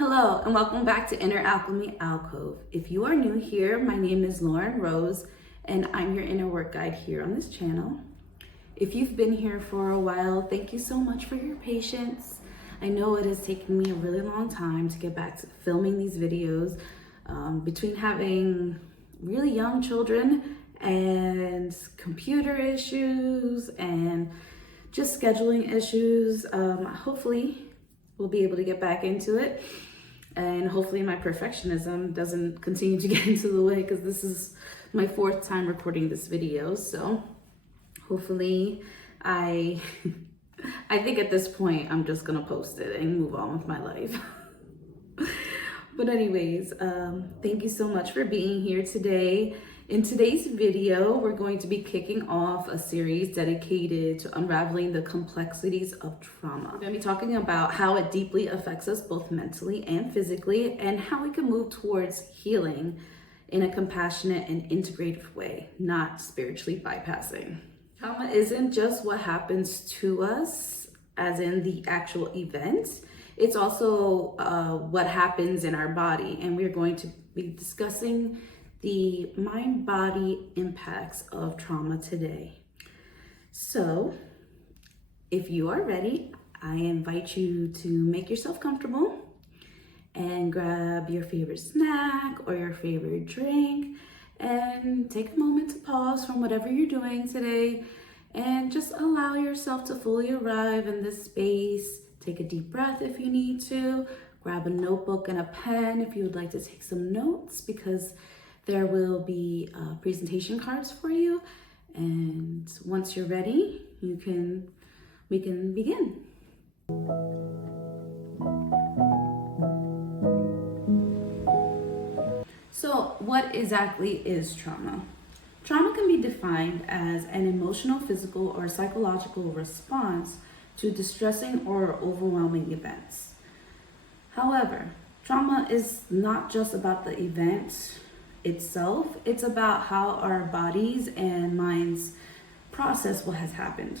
Hello and welcome back to Inner Alchemy Alcove. If you are new here, my name is Lauren Rose and I'm your inner work guide here on this channel. If you've been here for a while, thank you so much for your patience. I know it has taken me a really long time to get back to filming these videos. Between having really young children and computer issues and just scheduling issues, hopefully we'll be able to get back into it. And hopefully my perfectionism doesn't continue to get into the way, because this is my fourth time recording this video. So hopefully I think at this point I'm just gonna post it and move on with my life. But anyways, thank you so much for being here today. In today's video, we're going to be kicking off a series dedicated to unraveling the complexities of trauma. We're going to be talking about how it deeply affects us both mentally and physically, and how we can move towards healing in a compassionate and integrative way, not spiritually bypassing. Trauma isn't just what happens to us, as in the actual event. It's also what happens in our body, and we're going to be discussing the mind-body impacts of trauma today. So, if you are ready, I invite you to make yourself comfortable and grab your favorite snack or your favorite drink and take a moment to pause from whatever you're doing today and just allow yourself to fully arrive in this space. Take a deep breath if you need to. Grab a notebook and a pen if you would like to take some notes, because there will be presentation cards for you. And once you're ready, we can begin. So what exactly is trauma? Trauma can be defined as an emotional, physical, or psychological response to distressing or overwhelming events. However, trauma is not just about the event itself, it's about how our bodies and minds process what has happened.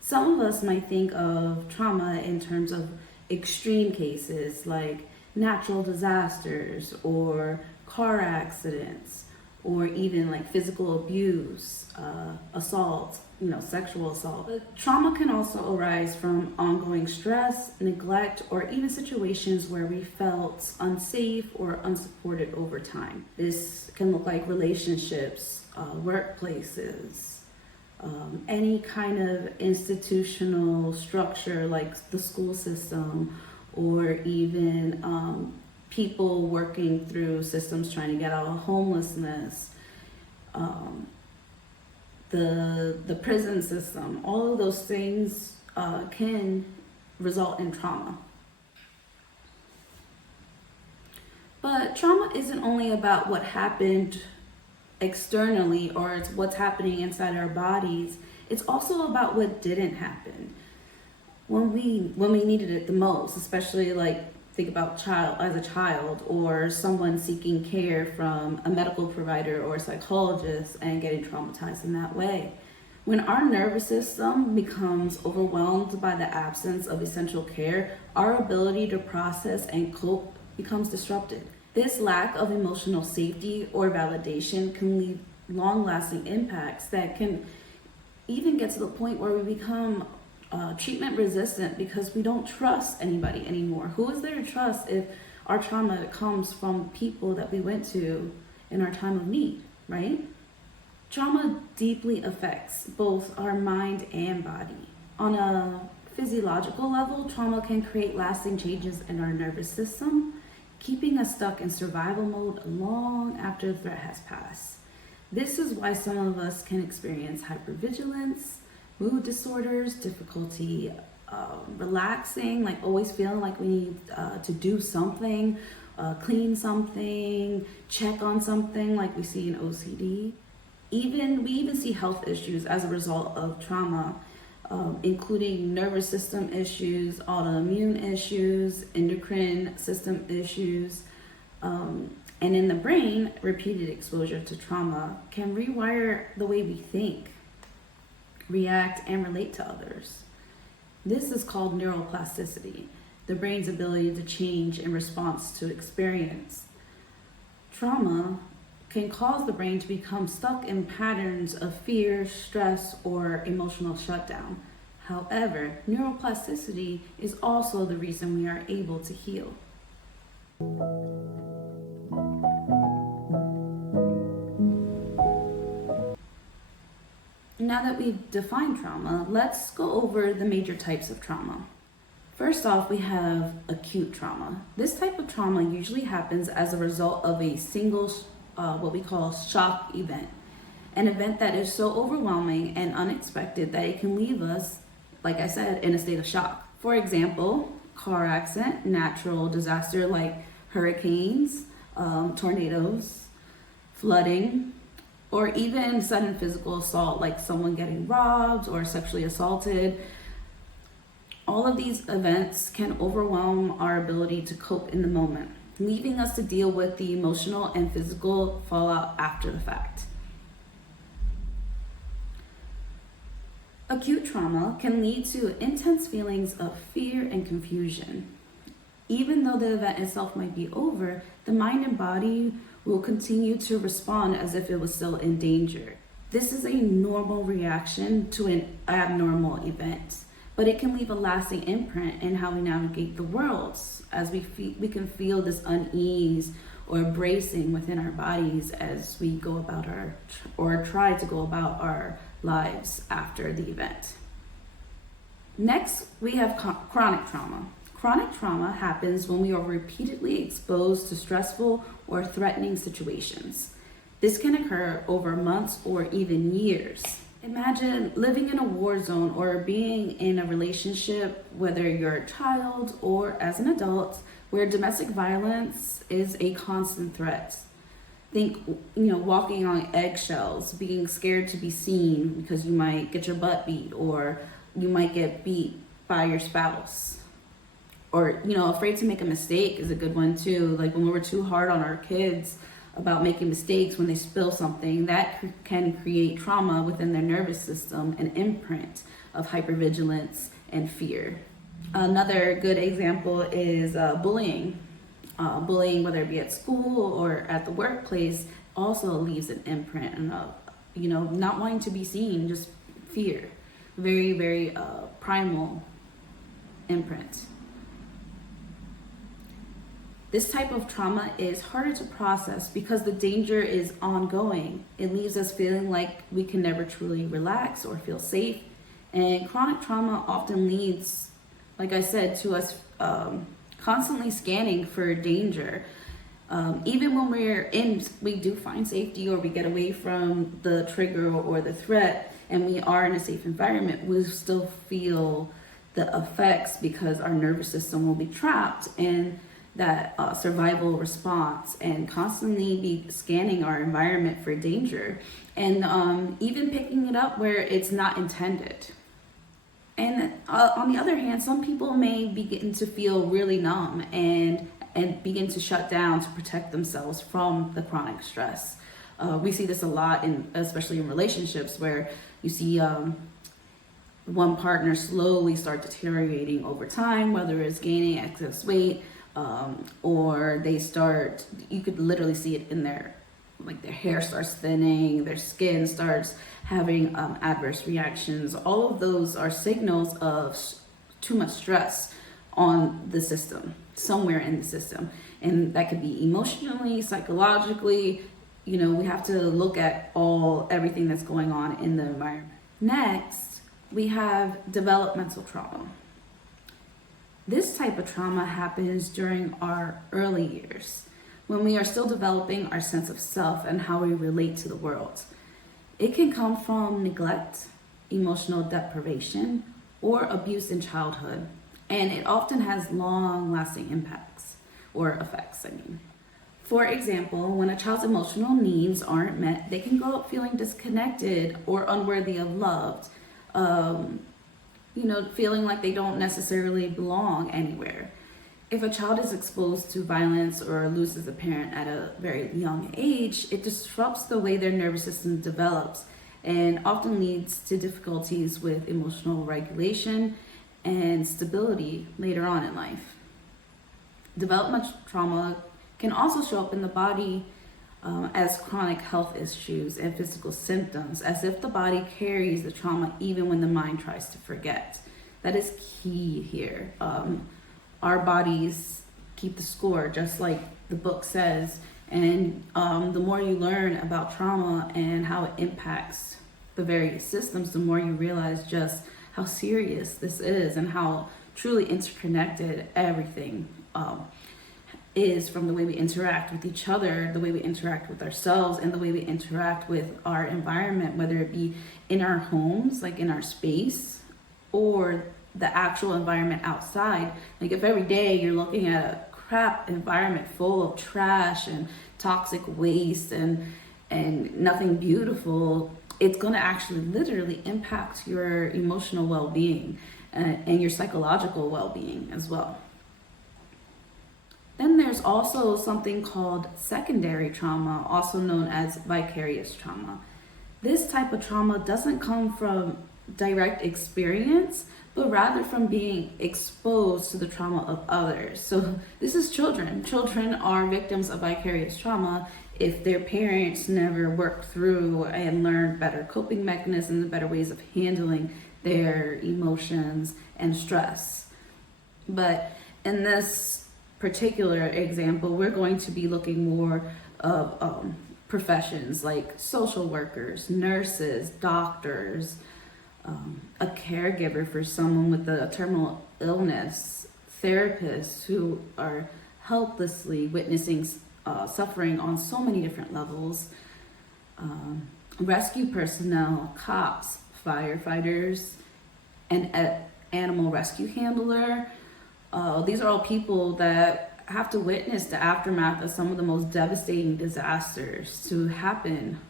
Some of us might think of trauma in terms of extreme cases like natural disasters or car accidents, or even like physical abuse, assault, sexual assault. But trauma can also arise from ongoing stress, neglect, or even situations where we felt unsafe or unsupported over time. This can look like relationships, workplaces, any kind of institutional structure like the school system, or even people working through systems trying to get out of homelessness, the prison system. All of those things can result in trauma. But trauma isn't only about what happened externally, or it's what's happening inside our bodies. It's also about what didn't happen when we needed it the most, especially like think about as a child, or someone seeking care from a medical provider or a psychologist and getting traumatized in that way. When our nervous system becomes overwhelmed by the absence of essential care, our ability to process and cope becomes disrupted. This lack of emotional safety or validation can leave long-lasting impacts that can even get to the point where we become treatment resistant, because we don't trust anybody anymore. Who is there to trust if our trauma comes from people that we went to in our time of need, right? Trauma deeply affects both our mind and body. On a physiological level, trauma can create lasting changes in our nervous system, keeping us stuck in survival mode long after the threat has passed. This is why some of us can experience hypervigilance, mood disorders, difficulty relaxing, like always feeling like we need to do something, clean something, check on something, like we see in OCD. We even see health issues as a result of trauma, including nervous system issues, autoimmune issues, endocrine system issues, and in the brain, repeated exposure to trauma can rewire the way we think, react, and relate to others. This is called neuroplasticity. the brain's ability to change in response to experience. Trauma can cause the brain to become stuck in patterns of fear, stress, or emotional shutdown. However, neuroplasticity is also the reason we are able to heal. Now that we've defined trauma, let's go over the major types of trauma. First off, we have acute trauma. This type of trauma usually happens as a result of a single, what we call shock event. An event that is so overwhelming and unexpected that it can leave us, like I said, in a state of shock. For example, car accident, natural disaster like hurricanes, tornadoes, flooding, or even sudden physical assault like someone getting robbed or sexually assaulted. All of these events can overwhelm our ability to cope in the moment, leaving us to deal with the emotional and physical fallout after the fact. Acute trauma can lead to intense feelings of fear and confusion. Even though the event itself might be over, the mind and body will continue to respond as if it was still in danger. This is a normal reaction to an abnormal event, but it can leave a lasting imprint in how we navigate the world, as we can feel this unease or bracing within our bodies as we go about try to go about our lives after the event. Next, we have chronic trauma. Chronic trauma happens when we are repeatedly exposed to stressful or threatening situations. This can occur over months or even years. Imagine living in a war zone or being in a relationship, whether you're a child or as an adult, where domestic violence is a constant threat. Think, walking on eggshells, being scared to be seen because you might get your butt beat or you might get beat by your spouse. Or, afraid to make a mistake is a good one too. Like when we're too hard on our kids about making mistakes when they spill something, that can create trauma within their nervous system, an imprint of hypervigilance and fear. Another good example is bullying. Bullying, whether it be at school or at the workplace, also leaves an imprint and not wanting to be seen, just fear. Very, very primal imprint. This type of trauma is harder to process because the danger is ongoing. It leaves us feeling like we can never truly relax or feel safe. And chronic trauma often leads, like I said, to us constantly scanning for danger. Even when we do find safety or we get away from the trigger or the threat and we are in a safe environment, we still feel the effects because our nervous system will be trapped in that survival response and constantly be scanning our environment for danger and even picking it up where it's not intended. And on the other hand, some people may begin to feel really numb and begin to shut down to protect themselves from the chronic stress. We see this a lot, especially in relationships, where you see one partner slowly start deteriorating over time, whether it's gaining excess weight, or you could literally see it in their hair starts thinning, their skin starts having adverse reactions. All of those are signals of too much stress on the system, somewhere in the system. And that could be emotionally, psychologically. We have to look at everything that's going on in the environment. Next, we have developmental trauma. This type of trauma happens during our early years, when we are still developing our sense of self and how we relate to the world. It can come from neglect, emotional deprivation, or abuse in childhood, and it often has long-lasting impacts or effects. For example, when a child's emotional needs aren't met, they can go up feeling disconnected or unworthy of love. Feeling like they don't necessarily belong anywhere. If a child is exposed to violence or loses a parent at a very young age, it disrupts the way their nervous system develops and often leads to difficulties with emotional regulation and stability later on in life. Developmental trauma can also show up in the body as chronic health issues and physical symptoms, as if the body carries the trauma even when the mind tries to forget. That is key here. Our bodies keep the score, just like the book says, and the more you learn about trauma and how it impacts the various systems, the more you realize just how serious this is and how truly interconnected everything is, from the way we interact with each other, the way we interact with ourselves, and the way we interact with our environment, whether it be in our homes, like in our space, or the actual environment outside. Like if every day you're looking at a crap environment full of trash and toxic waste and nothing beautiful, it's going to actually literally impact your emotional well-being and your psychological well-being as well. Then there's also something called secondary trauma, also known as vicarious trauma. This type of trauma doesn't come from direct experience, but rather from being exposed to the trauma of others. So this is children. Children are victims of vicarious trauma if their parents never worked through and learned better coping mechanisms and better ways of handling their emotions and stress. But in this particular example, we're going to be looking more of professions like social workers, nurses, doctors, a caregiver for someone with a terminal illness, therapists who are helplessly witnessing suffering on so many different levels, rescue personnel, cops, firefighters, and an animal rescue handler. These are all people that have to witness the aftermath of some of the most devastating disasters to happen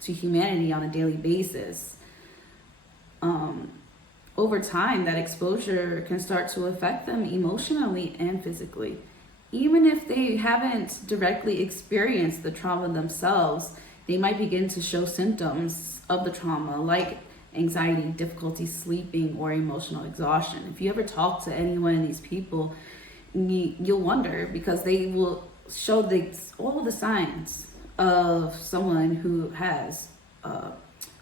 to humanity on a daily basis. Over time, that exposure can start to affect them emotionally and physically. Even if they haven't directly experienced the trauma themselves, they might begin to show symptoms of the trauma, like anxiety, difficulty sleeping, or emotional exhaustion. If you ever talk to any one of these people, you'll wonder, because they will show all the signs of someone who has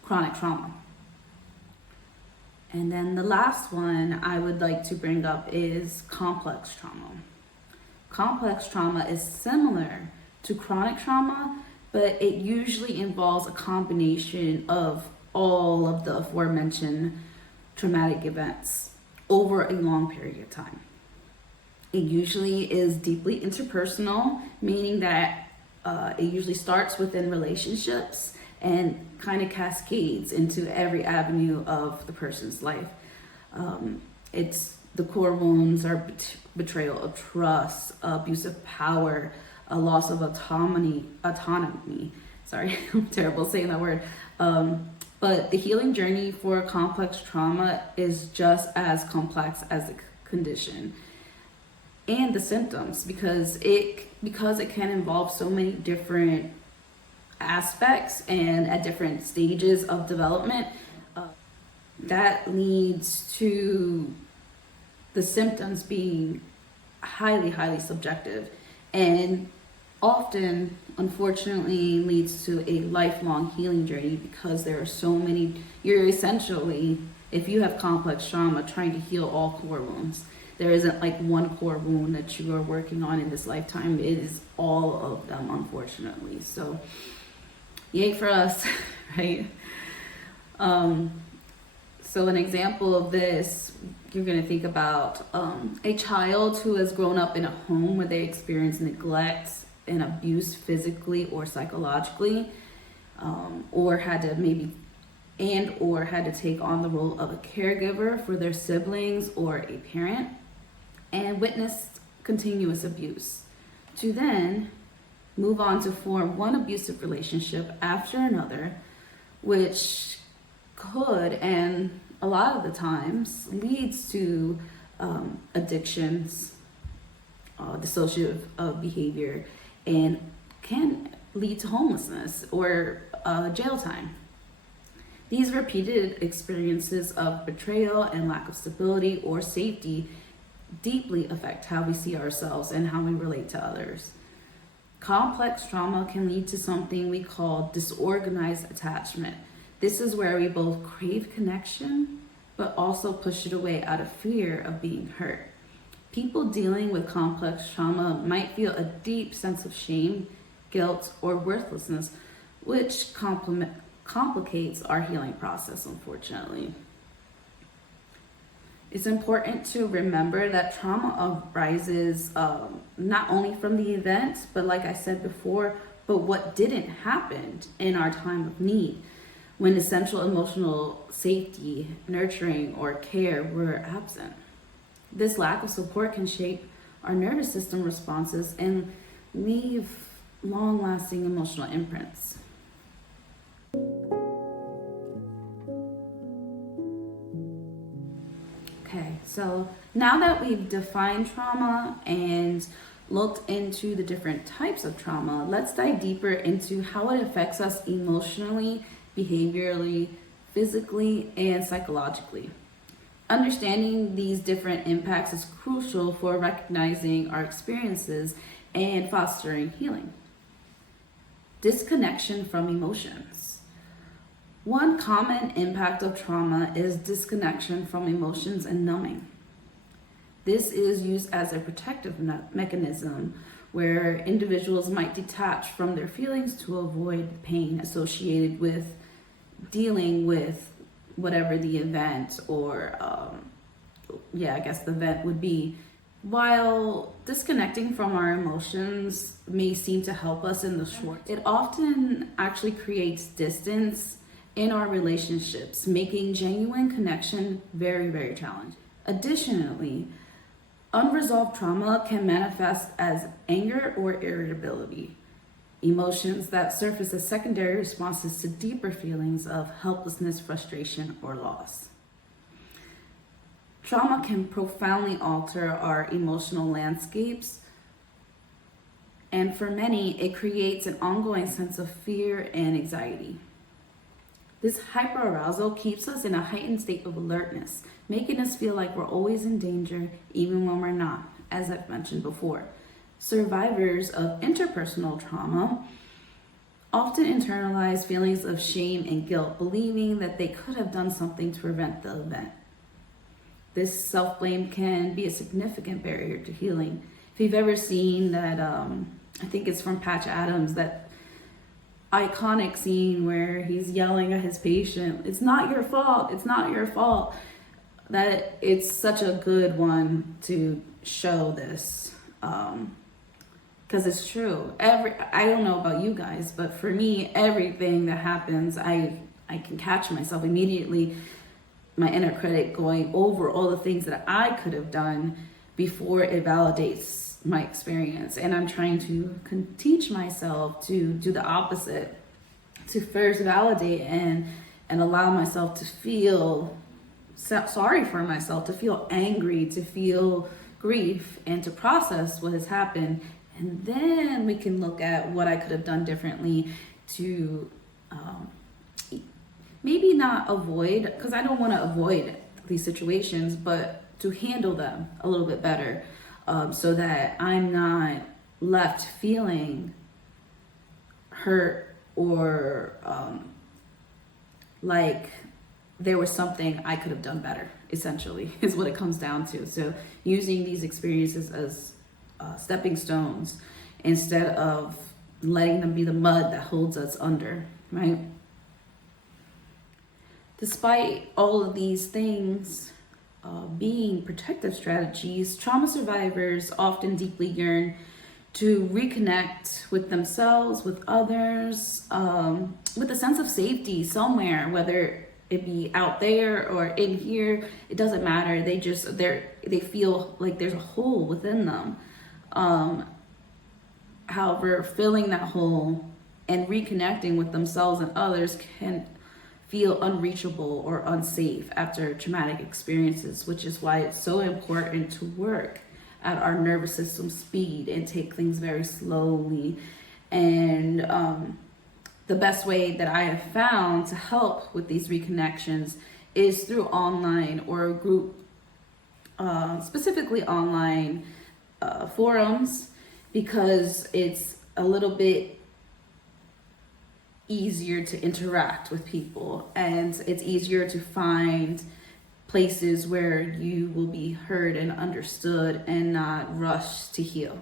chronic trauma. And then the last one I would like to bring up is complex trauma. Complex trauma is similar to chronic trauma, but it usually involves a combination of all of the aforementioned traumatic events over a long period of time. It usually is deeply interpersonal, meaning that it usually starts within relationships and kind of cascades into every avenue of the person's life. It's the core wounds are betrayal of trust, abuse of power, a loss of autonomy. Sorry, I'm terrible saying that word. But the healing journey for complex trauma is just as complex as the condition and the symptoms, because it can involve so many different aspects and at different stages of development, that leads to the symptoms being highly, highly subjective, and often, unfortunately, leads to a lifelong healing journey, because there are so many. You're essentially, if you have complex trauma, trying to heal all core wounds. There isn't like one core wound that you are working on in this lifetime. It is all of them, unfortunately. So yay for us, right? So an example of this, you're going to think about a child who has grown up in a home where they experience neglect and abuse physically or psychologically, or had to take on the role of a caregiver for their siblings or a parent, and witnessed continuous abuse, to then move on to form one abusive relationship after another, which could, and a lot of the times, leads to addictions, dissociative behavior, and can lead to homelessness or jail time. These repeated experiences of betrayal and lack of stability or safety deeply affect how we see ourselves and how we relate to others. Complex trauma can lead to something we call disorganized attachment. This is where we both crave connection, but also push it away out of fear of being hurt. People dealing with complex trauma might feel a deep sense of shame, guilt, or worthlessness, which complicates our healing process, unfortunately. It's important to remember that trauma arises not only from the event, but like I said before, but what didn't happen in our time of need, when essential emotional safety, nurturing, or care were absent. This lack of support can shape our nervous system responses and leave long-lasting emotional imprints. Okay, so now that we've defined trauma and looked into the different types of trauma, let's dive deeper into how it affects us emotionally, behaviorally, physically, and psychologically. Understanding these different impacts is crucial for recognizing our experiences and fostering healing. Disconnection from emotions. One common impact of trauma is disconnection from emotions and numbing. This is used as a protective mechanism where individuals might detach from their feelings to avoid pain associated with dealing with whatever the event or the event would be. While disconnecting from our emotions may seem to help us in the short, it often actually creates distance in our relationships, making genuine connection very, very challenging. Additionally, unresolved trauma can manifest as anger or irritability, emotions that surface as secondary responses to deeper feelings of helplessness, frustration, or loss. Trauma can profoundly alter our emotional landscapes, and for many, it creates an ongoing sense of fear and anxiety. This hyperarousal keeps us in a heightened state of alertness, making us feel like we're always in danger, even when we're not, as I've mentioned before. Survivors of interpersonal trauma often internalize feelings of shame and guilt, believing that they could have done something to prevent the event. This self-blame can be a significant barrier to healing. If you've ever seen that, I think it's from Patch Adams, that iconic scene where he's yelling at his patient, "It's not your fault, it's not your fault." That it's such a good one to show this. Because it's true. I don't know about you guys, but for me, everything that happens, I can catch myself immediately, my inner critic going over all the things that I could have done before it validates my experience. And I'm trying to teach myself to do the opposite, to first validate and allow myself to feel sorry for myself, to feel angry, to feel grief, and to process what has happened. And then we can look at what I could have done differently to maybe not avoid, because I don't want to avoid these situations, but to handle them a little bit better, so that I'm not left feeling hurt or like there was something I could have done better, essentially, is what it comes down to. So using these experiences as stepping stones instead of letting them be the mud that holds us under, right? Despite all of these things being protective strategies, trauma survivors often deeply yearn to reconnect with themselves, with others, with a sense of safety somewhere, whether it be out there or in here, it doesn't matter. They feel like there's a hole within them. However, filling that hole and reconnecting with themselves and others can feel unreachable or unsafe after traumatic experiences, which is why it's so important to work at our nervous system speed and take things very slowly and the best way that I have found to help with these reconnections is through online or group, specifically online forums, because it's a little bit easier to interact with people, and it's easier to find places where you will be heard and understood and not rushed to heal.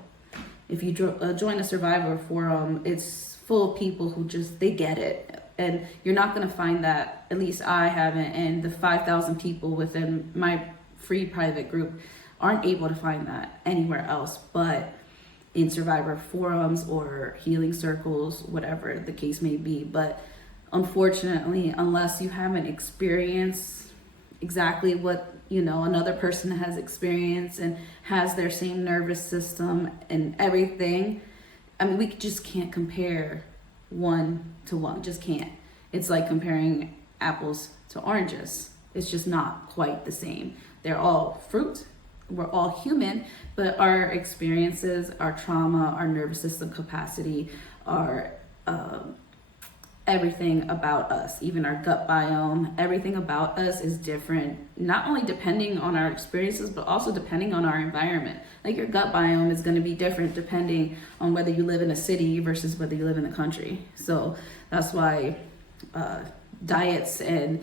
If you join a survivor forum, it's full of people who just, they get it. And you're not going to find that, at least I haven't, and the 5,000 people within my free private group aren't able to find that anywhere else but in survivor forums or healing circles, whatever the case may be. But unfortunately, unless you haven't experienced exactly what, you know, another person has experienced and has their same nervous system and everything, I mean, we just can't compare one to one, just can't. It's like comparing apples to oranges. It's just not quite the same. They're all fruit. We're all human, but our experiences, our trauma, our nervous system capacity, our everything about us, even our gut biome, everything about us is different, not only depending on our experiences, but also depending on our environment. Like your gut biome is going to be different depending on whether you live in a city versus whether you live in the country. So that's why diets and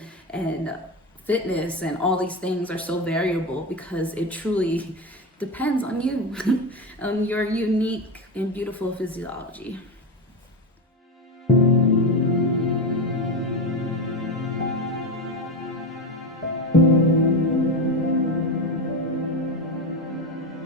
fitness and all these things are so variable, because it truly depends on you, on your unique and beautiful physiology.